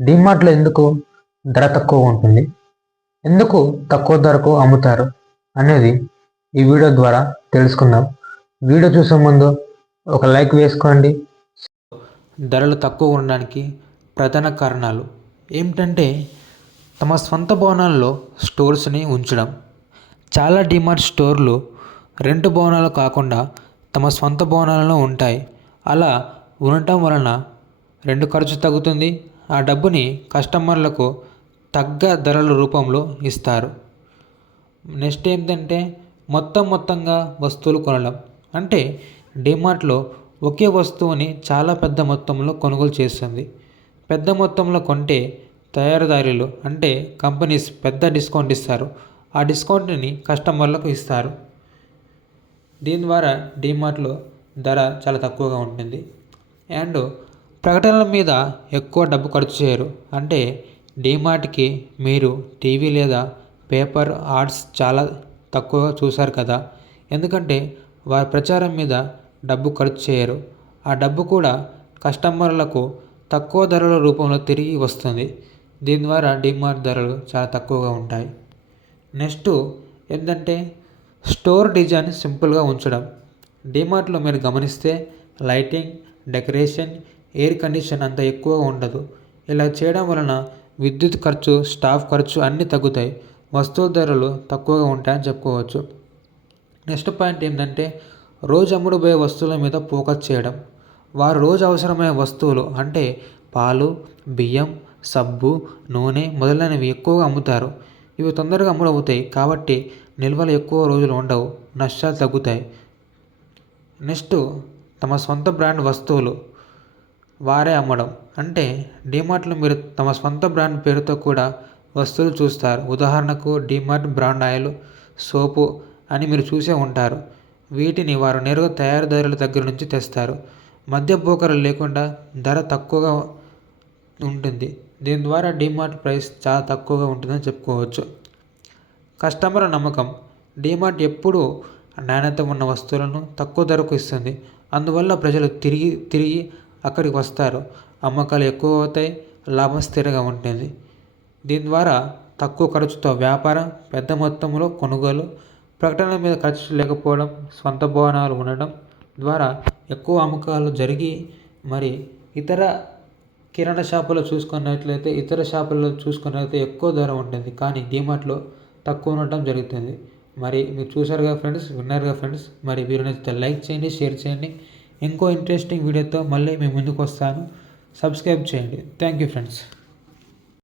డిమార్ట్లో ఎందుకు ధర తక్కువ ఉంటుంది? ఎందుకు తక్కువ ధరకు అమ్ముతారు? అనేది ఈ వీడియో ద్వారా తెలుసుకుందాం. వీడియో చూసే ముందు ఒక లైక్ వేసుకోండి. ధరలు తక్కువ ఉండడానికి ప్రధాన కారణాలు ఏమిటంటే తమ సొంత భవనాల్లో స్టోర్స్ని ఉంచడం. చాలా డిమార్ట్ స్టోర్లు రెంట్ భవనాలు కాకుండా తమ సొంత భవనాలలో ఉంటాయి. అలా ఉండటం వలన రెండు ఖర్చు తగ్గుతుంది. ఆ డబ్బుని కస్టమర్లకు తగ్గ ధరల రూపంలో ఇస్తారు. నెక్స్ట్ ఏంటంటే మొత్తం మొత్తంగా వస్తువులు కొనడం. అంటే డిమార్ట్లో ఒకే వస్తువుని చాలా పెద్ద మొత్తంలో కొనుగోలు చేస్తుంది. పెద్ద మొత్తంలో కొంటే తయారీదారులు అంటే కంపెనీస్ పెద్ద డిస్కౌంట్ ఇస్తారు. ఆ డిస్కౌంట్ని కస్టమర్లకు ఇస్తారు. దీని ద్వారా డిమార్ట్లో ధర చాలా తక్కువగా ఉంటుంది. అండ్ ప్రకటనల మీద ఎక్కువ డబ్బు ఖర్చు చేయరు. అంటే డీమార్ట్కి మీరు టీవీ లేదా పేపర్ ఆర్ట్స్ చాలా తక్కువగా చూశారు కదా. ఎందుకంటే వారి ప్రచారం మీద డబ్బు ఖర్చు చేయరు. ఆ డబ్బు కూడా కస్టమర్లకు తక్కువ ధరల రూపంలో తిరిగి వస్తుంది. దీని ద్వారా డిమార్ట్ ధరలు చాలా తక్కువగా ఉంటాయి. నెక్స్ట్ ఏంటంటే స్టోర్ డిజైన్ సింపుల్గా ఉంచడం. డిమార్ట్లో మీరు గమనిస్తే లైటింగ్ డెకరేషన్ ఎయిర్ కండిషన్ అంత ఎక్కువగా ఉండదు. ఇలా చేయడం వలన విద్యుత్ ఖర్చు స్టాఫ్ ఖర్చు అన్నీ తగ్గుతాయి. వస్తువు ధరలు తక్కువగా ఉంటాయని చెప్పుకోవచ్చు. నెక్స్ట్ పాయింట్ ఏంటంటే రోజు అమ్ముడుపోయే వస్తువుల మీద ఫోకస్ చేయడం. వారు రోజు అవసరమైన వస్తువులు అంటే పాలు బియ్యం సబ్బు నూనె మొదలైనవి ఎక్కువగా అమ్ముతారు. ఇవి తొందరగా అమ్ముడవుతాయి కాబట్టి నిల్వలు ఎక్కువ రోజులు ఉండవు నష్టాలు తగ్గుతాయి. నెక్స్ట్ తమ సొంత బ్రాండ్ వస్తువులు. వారే అమ్మడం. అంటే డిమార్ట్లో మీరు తమ సొంత బ్రాండ్ పేరుతో కూడా వస్తువులు చూస్తారు. ఉదాహరణకు డిమార్ట్ బ్రాండ్ ఆయిల్ సోపు అని మీరు చూసే ఉంటారు. వీటిని వారు నేరుగా తయారీదారుల దగ్గర నుంచి తెస్తారు. మధ్య బోకర్లు లేకుండా ధర తక్కువగా ఉంటుంది. దీని ద్వారా డిమార్ట్ ప్రైస్ చాలా తక్కువగా ఉంటుందని చెప్పుకోవచ్చు. కస్టమర్ నమ్మకం. డిమార్ట్ ఎప్పుడూ నాణ్యత ఉన్న వస్తువులను తక్కువ ధరకు ఇస్తుంది. అందువల్ల ప్రజలు తిరిగి తిరిగి అక్కడికి వస్తారు. అమ్మకాలు ఎక్కువ అవుతాయి లాభం స్థిరంగా ఉంటుంది. దీని ద్వారా తక్కువ ఖర్చుతో వ్యాపారం పెద్ద మొత్తంలో కొనుగోలు ప్రకటనల మీద ఖర్చు లేకపోవడం సొంత భవనాలు ఉండడం ద్వారా ఎక్కువ అమ్మకాలు జరిగి మరి ఇతర కిరాణా షాపులో చూసుకున్నట్లయితే ఇతర షాపుల్లో చూసుకున్నట్లయితే ఎక్కువ ధర ఉంటుంది. కానీ డిమార్ట్లో తక్కువ ఉండటం జరుగుతుంది. మరి మీరు చూసారుగా ఫ్రెండ్స్ విన్నారుగా ఫ్రెండ్స్ మరి వీరు నచ్చితే లైక్ చేయండి షేర్ చేయండి. ఇంకో ఇంట్రెస్టింగ్ వీడియోతో మళ్ళీ మేము ముందుకు వస్తాను. సబ్స్క్రైబ్ చేయండి. Thank you friends